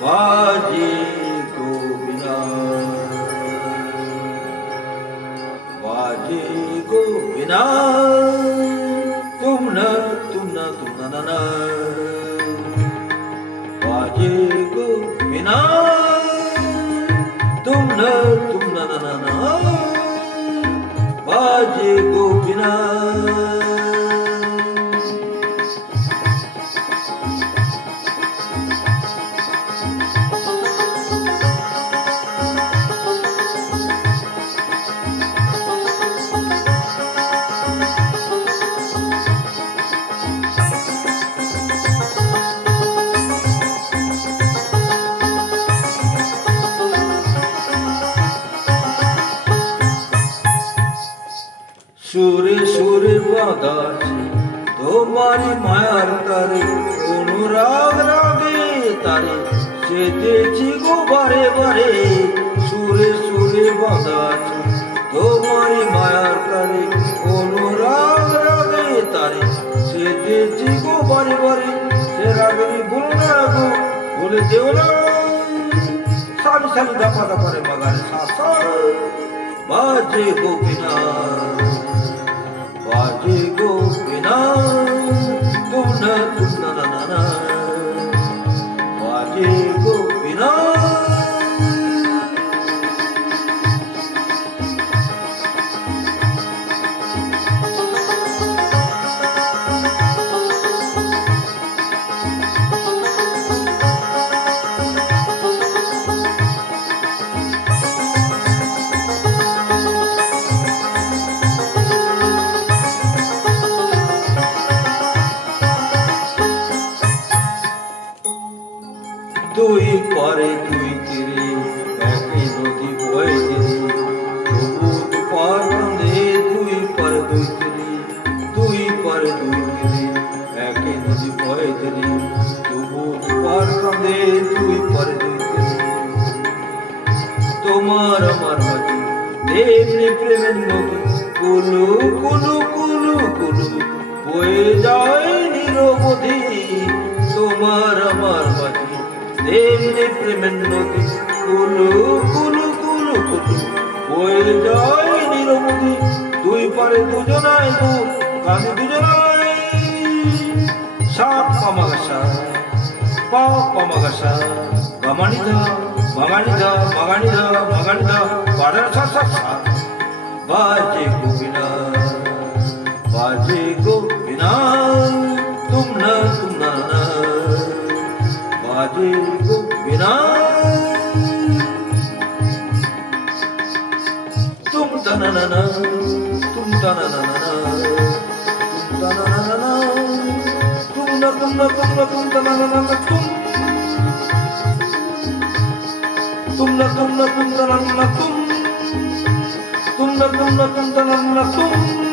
बाजे गोविना बाजे गोविना तुम न ना बाजे गोविना तुम न ना बाजे गोविना সুরে সুরে বাঁধাছে তোমারি মায়ার তারে অনুরাগ রাগে তারে সেতেছি গো বারে বারে সুরে সুরে বাঁধাছে তোমারি মায়ার তারে অনুরাগ রাগে তারে সেতেছি গো বারে বারে সে রাগনি ভুল না গো বলে দেও না সারি সারি দাপা দাপারে বাগারে শাসা বাজে গোপিনা बाजे गोपिना तुम न ना बाजे गोपिना দুই পারে দুই তীরে একই নদী বয়ে দিদি তবু পার কাঁধে দুই পারে দুই তীরে দুই পারে দুই তীরে একই নদী বয়ে দিদি তবু পার কাঁধে দুই পারে দুই তীরে তোমার আমার মাঝে দেবনে প্রেমের নদী কুলু কুলু কুলু কুলু বয়ে যায় নিরবধি তোমার আমার মাঝে দেবনে প্রেমের নদী কুলু কুলু কুলু কুলু বয়ে যায় নিরবধি দুই পারে দুজনায় দু কানে দুজনায় সাপ পামাগাসা পা পামাগাসা গামানিধা মাগানিধা মাগানিধা মাগানিধা পাড়ার সা সা সা বাজে গোপিনা बाजे गोपिना तुम न ना बाजे गोपिना तुम तना ना तुम तना ना तुम तना ना तुम न तना ना तुम न तना ना तुम तना ना तुम